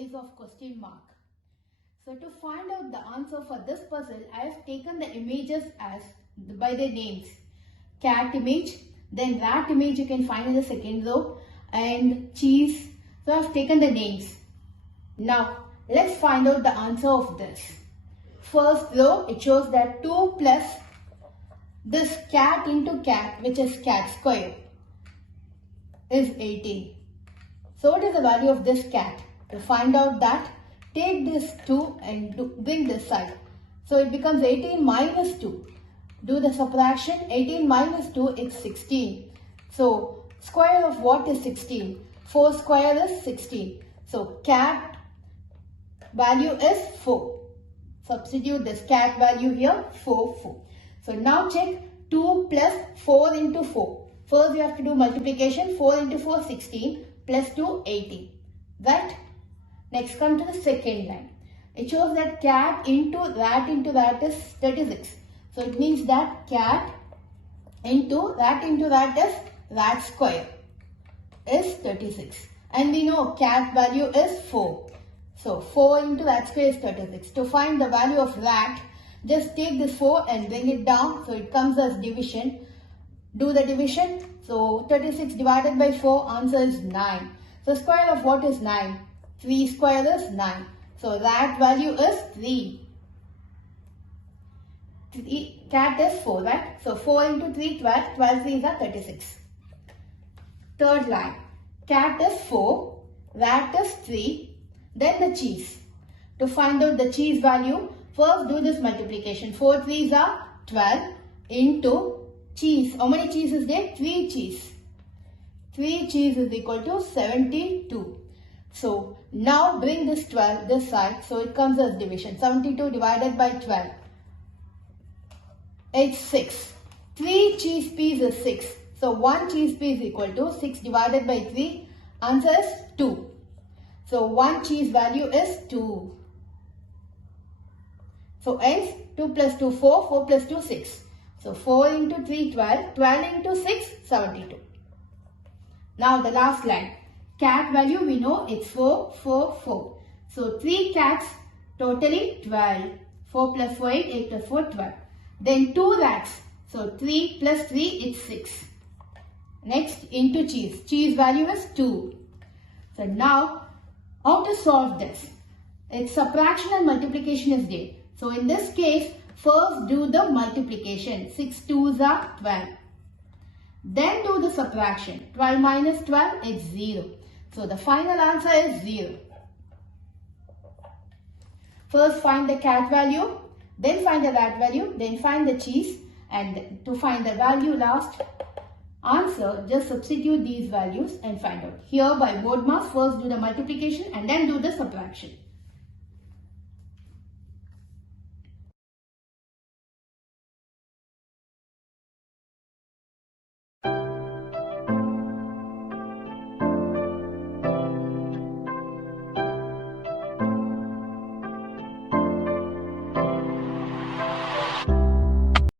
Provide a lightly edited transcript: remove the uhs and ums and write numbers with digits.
place of question mark. So to find out the answer for this puzzle, I have taken the images as by their names. Cat image, then rat image you can find in the second row, and cheese. So I have taken the names. Now let's find out the answer of this. First row, it shows that 2 plus this cat into cat, which is cat square, is 18. So what is the value of this cat? To find out that, take this 2 and bring this side. So it becomes 18 minus 2. Do the subtraction. 18 minus 2 is 16. So square of what is 16? 4 square is 16. So cat value is 4. Substitute this cat value here, 4. So now check 2 plus 4 into 4. First you have to do multiplication. 4 into 4, 16 plus 2, 18. Right? Next come to the second line. It shows that cat into that is 36. So it means that cat into that is rat square is 36. And we know cat value is 4. So 4 into rat square is 36. To find the value of rat, just take this 4 and bring it down. So it comes as division. Do the division. So 36 divided by 4, answer is 9. So square of what is 9? 3 square is 9. So rat value is 3. Cat is 4, right? So 4 into 3, 12. 12 3s are 36. Third line. Cat is 4. Rat is 3. Then the cheese. To find out the cheese value, first do this multiplication. 4 3s are 12 into cheese. How many cheese is there? 3 cheese. 3 cheese is equal to 72. So now bring this 12 this side. So it comes as division. 72 divided by 12. It's 6. 3 cheese piece is 6. So 1 cheese piece is equal to 6 divided by 3. Answer is 2. So 1 cheese value is 2. So hence 2 plus 2, 4. 4 plus 2, 6. So 4 into 3, 12. 12 into 6, 72. Now the last line. Cat value we know it's 4, 4, 4. So 3 cats, totally 12. 4 plus 4, 8, 8 plus 4, 12. Then 2 rats. So 3 plus 3 is 6. Next into cheese. Cheese value is 2. So now how to solve this? Its subtraction and multiplication is there. So in this case, first do the multiplication. 6 2s are 12. Then do the subtraction. 12 minus 12 is 0. So the final answer is 0. First find the cat value, then find the rat value, then find the cheese, and to find the value last answer, just substitute these values and find out. Here by BODMAS, first do the multiplication and then do the subtraction.